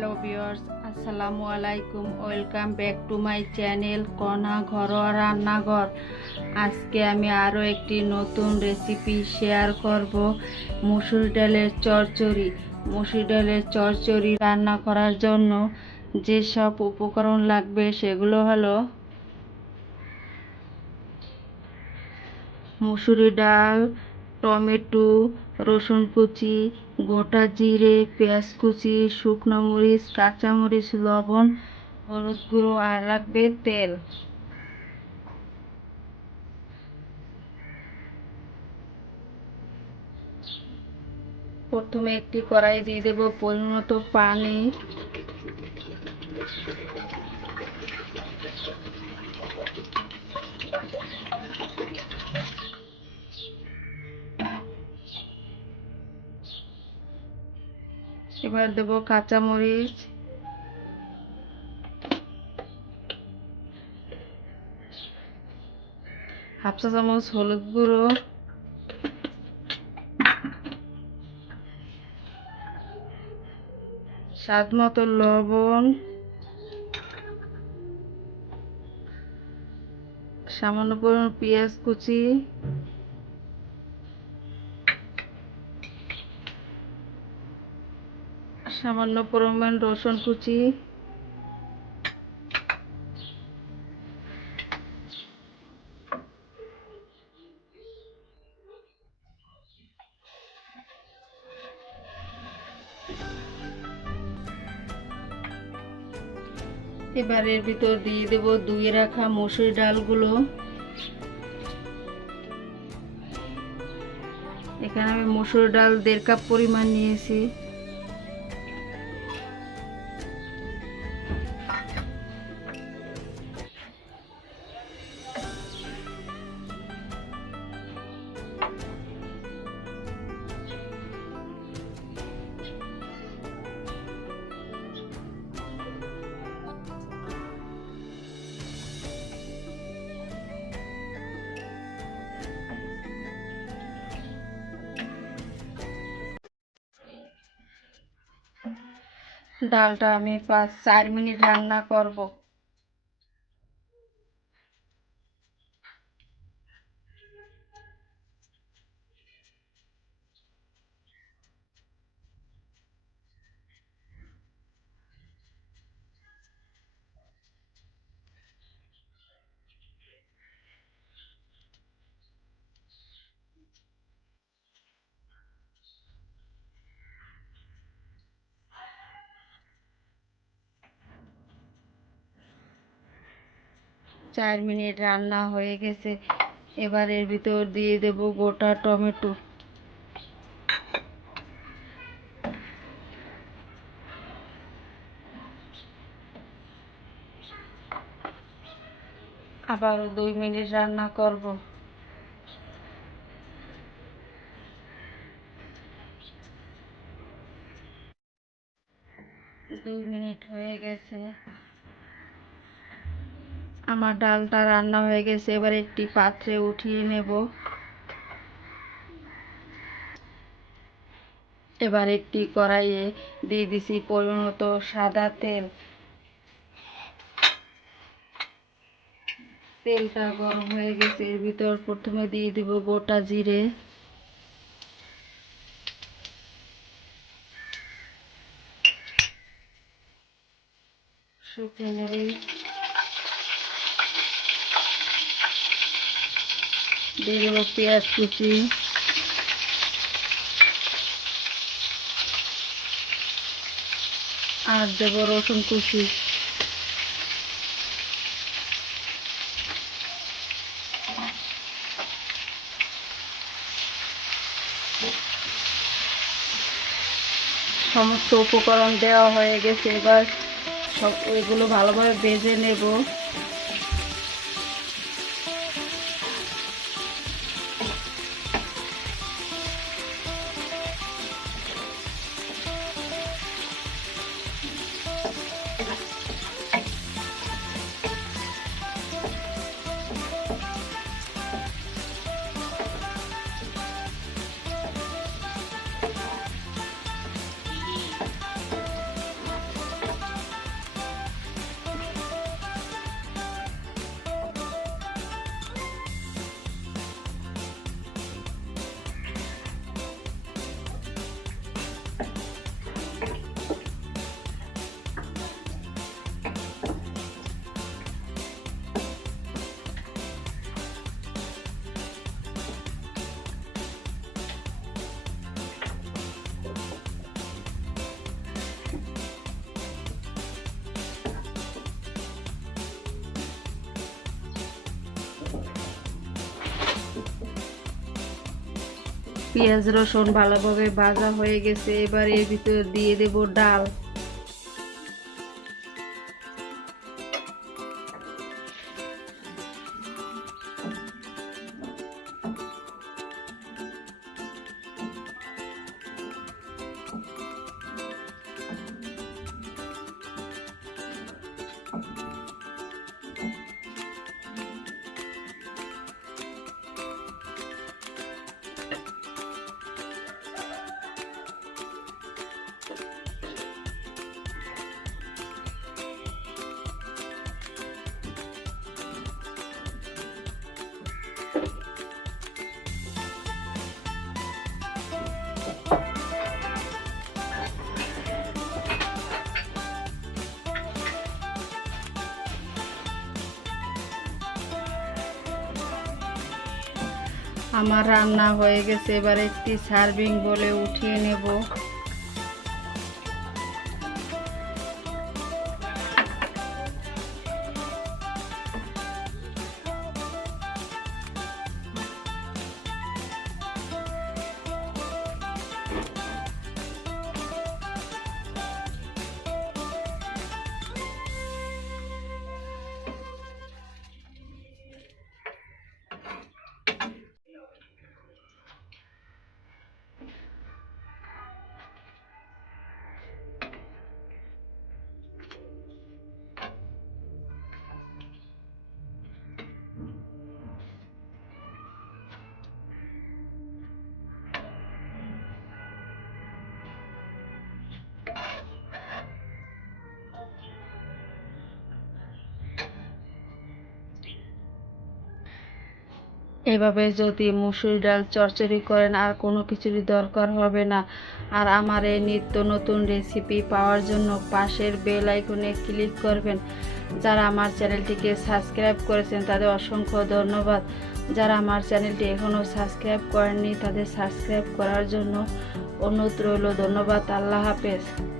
Hello viewers আসসালামু আলাইকুম welcome back to my channel কণা ঘরোয়া রান্নাঘর আজকে আমি আরও একটি নতুন রেসিপি শেয়ার করব, মুসুর ডালের চচ্চড়ি মুসুর ডালের চচ্চড়ি রান্না করার জন্য যেসব উপকরণ লাগবে সেগুলো হলো মুসুরি ডাল, টমেটো, রসুন কুচি গোটা জিরে, পেঁয়াজ কুচি, শুকনো মরিচ কাঁচামরিচ লবণ, হলুদ গুঁড়ো আর লাগবে তেল। প্রথমে একটি কড়াই দিয়ে দেবো পরিমতো পানি। এবার দেবো কাঁচামরিচ। হাফ চা চামচ হলুদ গুঁড়ো। স্বাদ মতো লবণ। সামান্য পরিমাণ পেঁয়াজ কুচি। সামান্য পরিমাণ রসুন কুচি। এবার এর ভিতর দিয়ে দেব, ধুয়ে রাখা মসুর ডালগুলো। এখানে আমি মসুর ডাল দেড় কাপ পরিমাণ নিয়েছি। ডালটা আমি পাঁচ চার মিনিট রান্না করব। চার মিনিট রান্না হয়ে গেছে। এবার এর ভিতর দিয়ে দেব গোটা টমেটো। আবারও দুই মিনিট রান্না করব। দুই মিনিট হয়ে গেছে। আমার ডালটা রান্না হয়ে গেছে, এবার একটি পাত্রে উঠিয়ে নেব। এবার একটি কড়াইয়ে দিয়ে দিছি পরিণত সাদা তেল। তেলটা গরম হয়ে গেছে, এর ভিতর প্রথমে দিয়ে দিব গোটা জিরে। শুকনো মরিচ দিয়ে দেবো পেঁয়াজ কুচি আর দেবো রসুন কুচি সমস্ত উপকরণ দেওয়া হয়ে গেছে, এবার সব এগুলো ভালোভাবে ভেজে নেব। পেঁয়াজ রসুন ভালোভাবে ভাজা হয়ে গেছে এবার এর ভিতরে দিয়ে দেব ডাল। আমার রান্না হয়ে গেছে এবার একটি সার্ভিং বলে উঠিয়ে নেব। এভাবে যদি মুসুর ডাল চচ্চড়ি করেন, আর কোনো কিছুরই দরকার হবে না। আর আমার এই নিত্য নতুন রেসিপি পাওয়ার জন্য পাশের বেল আইকনে ক্লিক করবেন। যারা আমার চ্যানেলটিকে সাবস্ক্রাইব করেছেন, তাদের অসংখ্য ধন্যবাদ। যারা আমার চ্যানেলটি এখনও সাবস্ক্রাইব করেননি, তাদের সাবস্ক্রাইব করার জন্য অনুরোধ রইল। ধন্যবাদ, আল্লাহ হাফেজ।